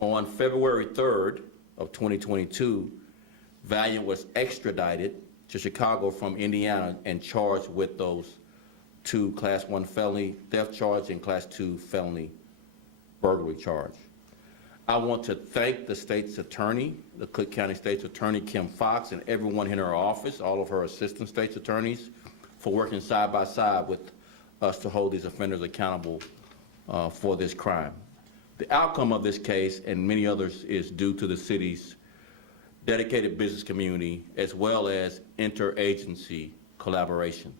On February 3rd of 2022, Valiant was extradited to Chicago from Indiana and charged with those 2 Class 1 felony theft charge and Class 2 felony burglary charge. I want to thank the state's attorney, the Cook County State's Attorney Kim Fox, and everyone in her office, all of her assistant state's attorneys, for working side by side with us to hold these offenders accountable for this crime. The outcome of this case and many others is due to the city's dedicated business community as well as interagency collaboration.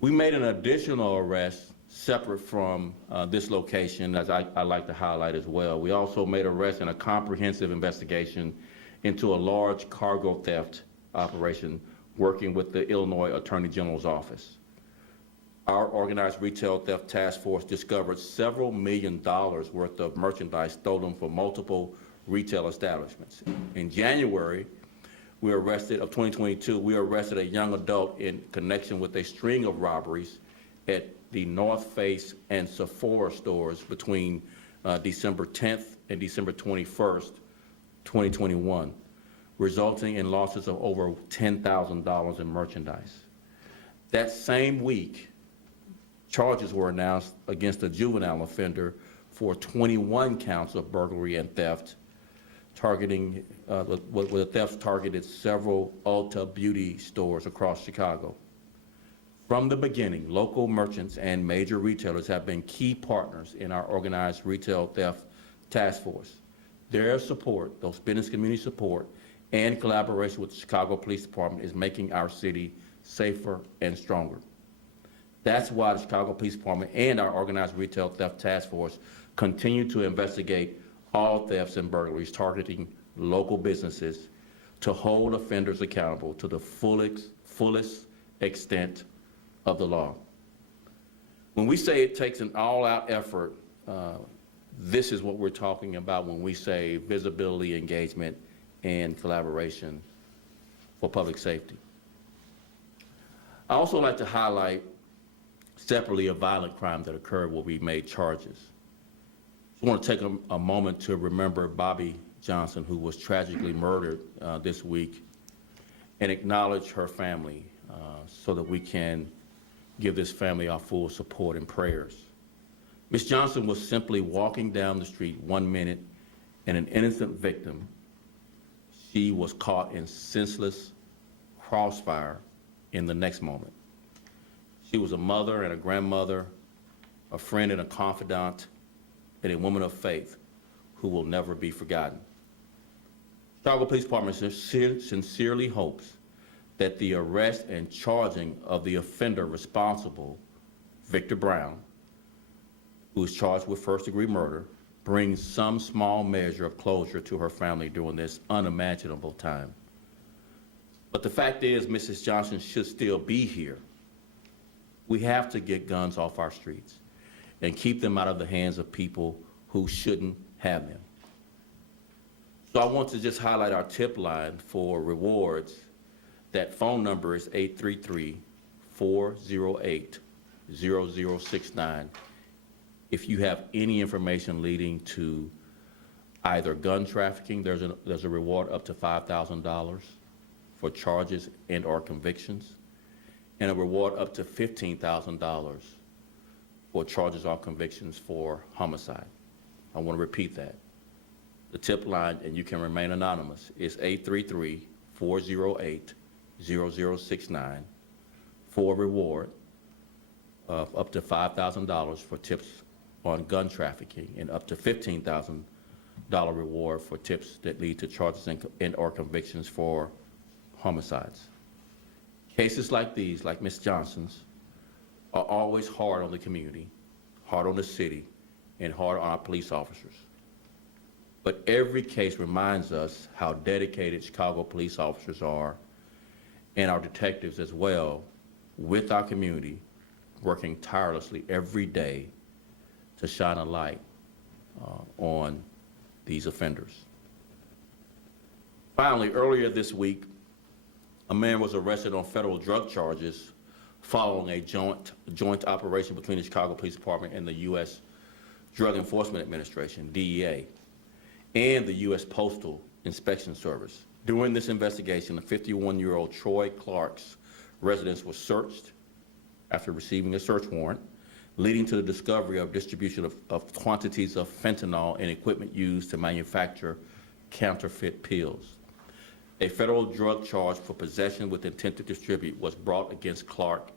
We made an additional arrest separate from this location, as I like to highlight as well. We also made arrests in a comprehensive investigation into a large cargo theft operation working with the Illinois Attorney General's office. Our organized retail theft task force discovered several $1 million worth of merchandise stolen from multiple retail establishments. In January of 2022, we arrested a young adult in connection with a string of robberies at the North Face and Sephora stores between December 10th and December 21st, 2021, resulting in losses of over $10,000 in merchandise. That same week, charges were announced against a juvenile offender for 21 counts of burglary and theft, targeting, where the thefts targeted several Ulta beauty stores across Chicago. From the beginning, local merchants and major retailers have been key partners in our organized retail theft task force. Their support, those business community support, and collaboration with the Chicago Police Department is making our city safer and stronger. That's why the Chicago Police Department and our organized retail theft task force continue to investigate all thefts and burglaries targeting local businesses to hold offenders accountable to the fullest extent of the law. When we say it takes an all-out effort, this is what we're talking about when we say visibility, engagement, and collaboration for public safety. I also like to highlight separately a violent crime that occurred where we made charges. I want to take a moment to remember Bobby Johnson, who was tragically murdered this week, and acknowledge her family so that we can give this family our full support and prayers. Ms. Johnson was simply walking down the street one minute and an innocent victim. She was caught in senseless crossfire in the next moment. She was a mother and a grandmother, a friend and a confidant, and a woman of faith who will never be forgotten. Chicago Police Department sincerely hopes that the arrest and charging of the offender responsible, Victor Brown, who is charged with first-degree murder, brings some small measure of closure to her family during this unimaginable time. But the fact is, Mrs. Johnson should still be here. We have to get guns off our streets and keep them out of the hands of people who shouldn't have them. So I want to just highlight our tip line for rewards. That phone number is 833-408-0069. If you have any information leading to either gun trafficking, there's a reward up to $5,000 for charges and or convictions, and a reward up to $15,000 for charges or convictions for homicide. I want to repeat that. The tip line, and you can remain anonymous, is 833-408-0069 for a reward of up to $5,000 for tips on gun trafficking and up to $15,000 reward for tips that lead to charges and or convictions for homicides. Cases like these, like Ms. Johnson's, are always hard on the community, hard on the city, and hard on our police officers. But every case reminds us how dedicated Chicago police officers are, and our detectives as well, with our community, working tirelessly every day to shine a light on these offenders. Finally, earlier this week, a man was arrested on federal drug charges following a joint operation between the Chicago Police Department and the U.S. Drug Enforcement Administration, DEA. and the U.S. Postal Inspection Service. During this investigation, the 51-year-old Troy Clark's residence was searched after receiving a search warrant, leading to the discovery of distribution of quantities of fentanyl and equipment used to manufacture counterfeit pills. A federal drug charge for possession with intent to distribute was brought against Clark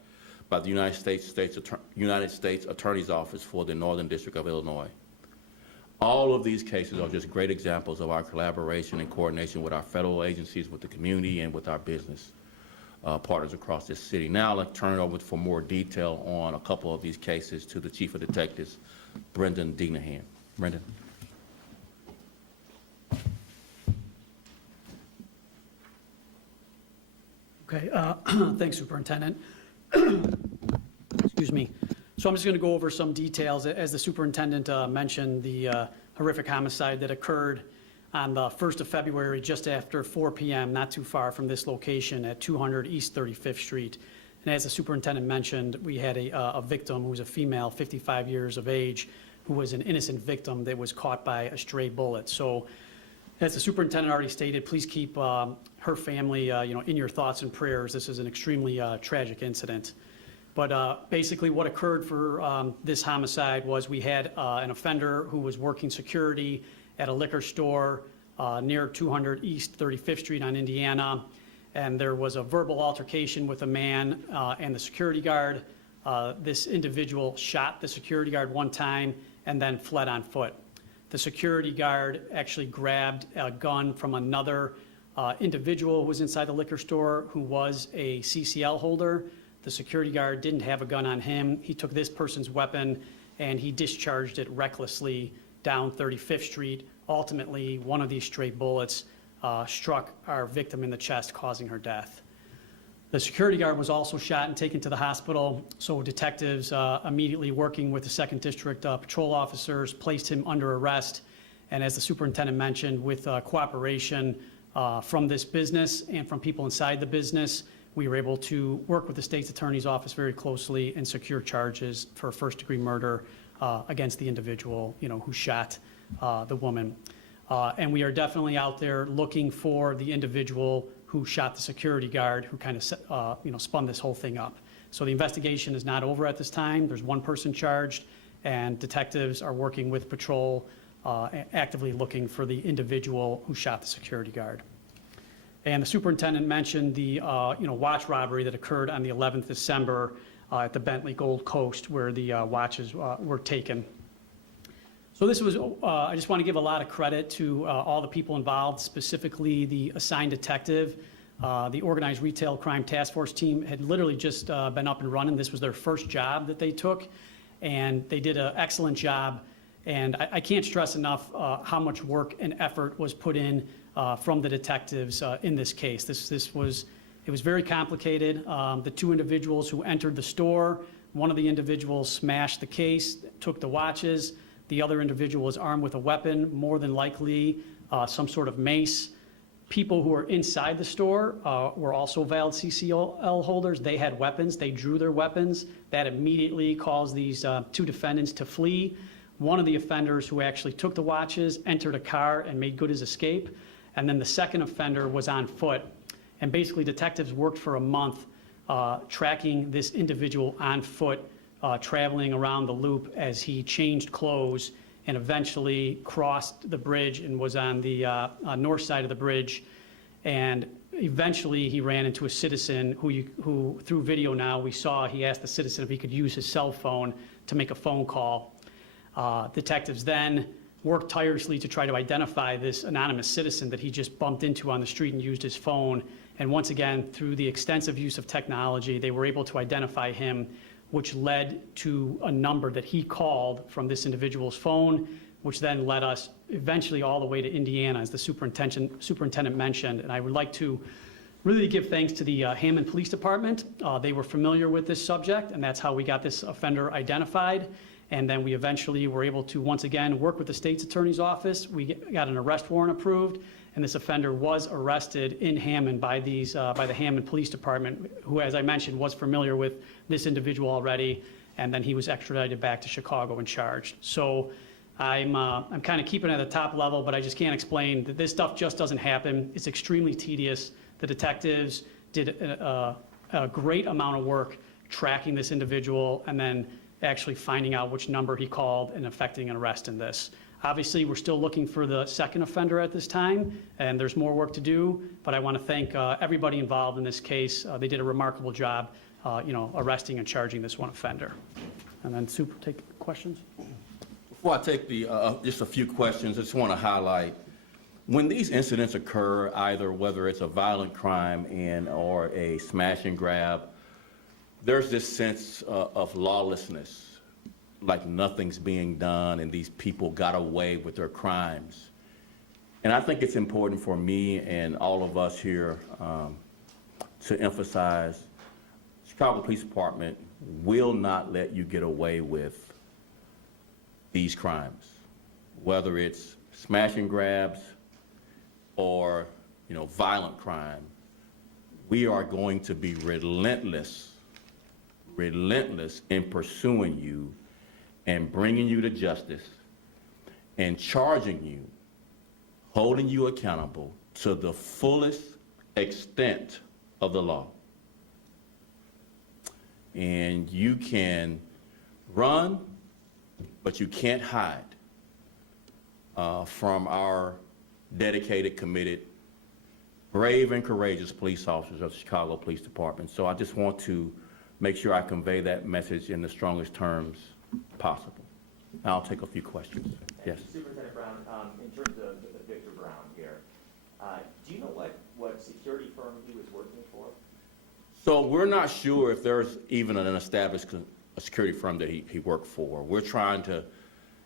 by the United States Attorney's Office for the Northern District of Illinois. All of these cases are just great examples of our collaboration and coordination with our federal agencies, with the community, and with our business partners across this city. Now let's turn it over for more detail on a couple of these cases to the Chief of Detectives, Brendan Denahan. Brendan. Okay, thanks, Superintendent. Excuse me. So I'm just going to go over some details. As the superintendent mentioned, the horrific homicide that occurred on the 1st of February, just after 4 p.m., not too far from this location at 200 East 35th Street. And as the superintendent mentioned, we had a victim who was a female, 55 years of age, who was an innocent victim that was caught by a stray bullet. So as the superintendent already stated, please keep her family in your thoughts and prayers. This is an extremely tragic incident. But basically what occurred for this homicide was we had an offender who was working security at a liquor store near 200 East 35th Street on Indiana, and there was a verbal altercation with a man and the security guard. This individual shot the security guard one time and then fled on foot. The security guard actually grabbed a gun from another individual who was inside the liquor store who was a CCL holder. The security guard didn't have a gun on him. He took this person's weapon and he discharged it recklessly down 35th Street. Ultimately, one of these stray bullets struck our victim in the chest, causing her death. The security guard was also shot and taken to the hospital, so detectives immediately working with the 2nd District patrol officers placed him under arrest. And as the superintendent mentioned, with cooperation from this business and from people inside the business, we were able to work with the state's attorney's office very closely and secure charges for first-degree murder against the individual, who shot the woman. And we are definitely out there looking for the individual who shot the security guard, who kind of spun this whole thing up. So the investigation is not over at this time. There's one person charged, and detectives are working with patrol, actively looking for the individual who shot the security guard. And the superintendent mentioned the watch robbery that occurred on the 11th December at the Bentley Gold Coast, where the watches were taken. So this was, I just want to give a lot of credit to all the people involved, specifically the assigned detective. The Organized Retail Crime Task Force team had literally just been up and running. This was their first job that they took, and they did an excellent job. And I can't stress enough how much work and effort was put in from the detectives in this case. It was very complicated. The two individuals who entered the store, one of the individuals smashed the case, took the watches. The other individual was armed with a weapon, more than likely some sort of mace. People who were inside the store were also valid CCL holders. They had weapons. They drew their weapons. That immediately caused these two defendants to flee. One of the offenders who actually took the watches entered a car and made good his escape. And then the second offender was on foot. And basically detectives worked for a month tracking this individual on foot, traveling around the loop as he changed clothes and eventually crossed the bridge and was on the north side of the bridge. And eventually he ran into a citizen who through video now we saw, he asked the citizen if he could use his cell phone to make a phone call. Detectives then worked tirelessly to try to identify this anonymous citizen that he just bumped into on the street and used his phone. And once again, through the extensive use of technology, they were able to identify him, which led to a number that he called from this individual's phone, which then led us eventually all the way to Indiana, as the superintendent mentioned. And I would like to really give thanks to the Hammond Police Department. They were familiar with this subject, and that's how we got this offender identified. And then we eventually were able to, once again, work with the state's attorney's office. We got an arrest warrant approved, and this offender was arrested in Hammond by the Hammond Police Department, who, as I mentioned, was familiar with this individual already, and then he was extradited back to Chicago and charged. So I'm kind of keeping it at the top level, but I just can't explain that this stuff just doesn't happen. It's extremely tedious. The detectives did a great amount of work tracking this individual and then actually finding out which number he called and effecting an arrest in this. Obviously, we're still looking for the second offender at this time, and there's more work to do, but I want to thank everybody involved in this case. They did a remarkable job, arresting and charging this one offender. And then Supt, take questions? Before I take just a few questions, I just want to highlight, when these incidents occur, either whether it's a violent crime or a smash and grab, there's this sense of lawlessness, like nothing's being done and these people got away with their crimes. And I think it's important for me and all of us here to emphasize Chicago Police Department will not let you get away with these crimes, whether it's smash and grabs or violent crime. We are going to be relentless in pursuing you and bringing you to justice and charging you, holding you accountable to the fullest extent of the law. And you can run, but you can't hide from our dedicated, committed, brave and courageous police officers of the Chicago Police Department. So I just want to make sure I convey that message in the strongest terms possible. I'll take a few questions. Yes. Superintendent Brown, in terms of Victor Brown here, do you know what security firm he was working for? So we're not sure if there's even an established security firm that he worked for. We're trying to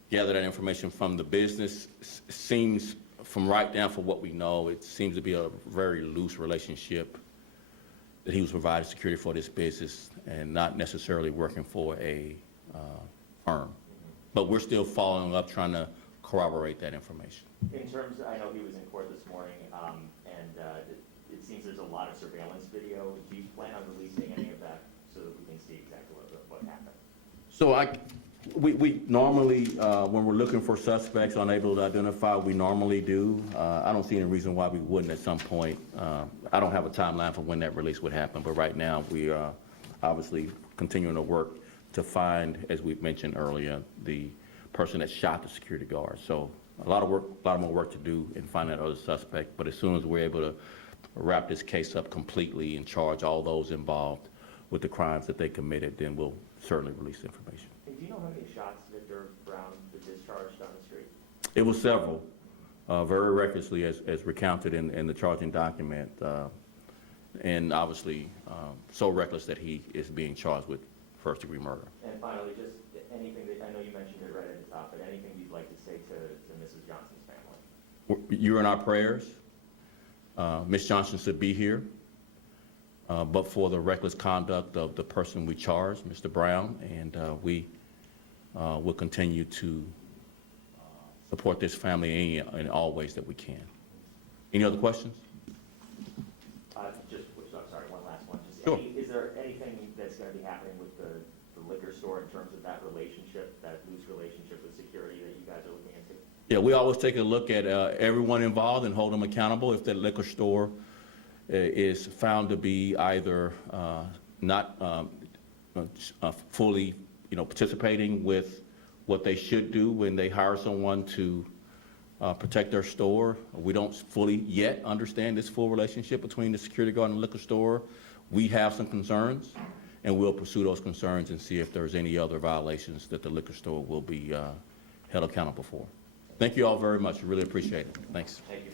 gather that information from the business. Seems, from right now for what we know, it seems to be a very loose relationship that he was providing security for this business and not necessarily working for a firm. But we're still following up, trying to corroborate that information. In terms, I know he was in court this morning, and it seems there's a lot of surveillance video. Do you plan on releasing any of that so that we can see exactly what happened? So we normally, when we're looking for suspects unable to identify, we normally do. I don't see any reason why we wouldn't at some point. I don't have a timeline for when that release would happen, but right now we are obviously continuing to work to find, as we mentioned earlier, the person that shot the security guard. So a lot more work to do in finding that other suspect, but as soon as we're able to wrap this case up completely and charge all those involved with the crimes that they committed, then we'll certainly release the information. And do you know how many shots Victor Brown discharged on the street? It was several, very recklessly as recounted in the charging document, and obviously so reckless that he is being charged with first-degree murder. And finally, just anything that, I know you mentioned it right at the top, but anything you'd like to say to Mrs. Johnson's family? You're in our prayers. Ms. Johnson should be here, but for the reckless conduct of the person we charged, Mr. Brown, and we will continue to support this family in all ways that we can. Any other questions? Sorry, one last one. Sure. Is there anything that's going to be happening with the liquor store in terms of that relationship, that loose relationship with security that you guys are looking into? Yeah, we always take a look at everyone involved and hold them accountable. If the liquor store is found to be either not fully, participating with what they should do when they hire someone to protect their store. We don't fully yet understand this full relationship between the security guard and the liquor store. We have some concerns, and we'll pursue those concerns and see if there's any other violations that the liquor store will be held accountable for. Thank you all very much. I really appreciate it. Thanks. Thank you.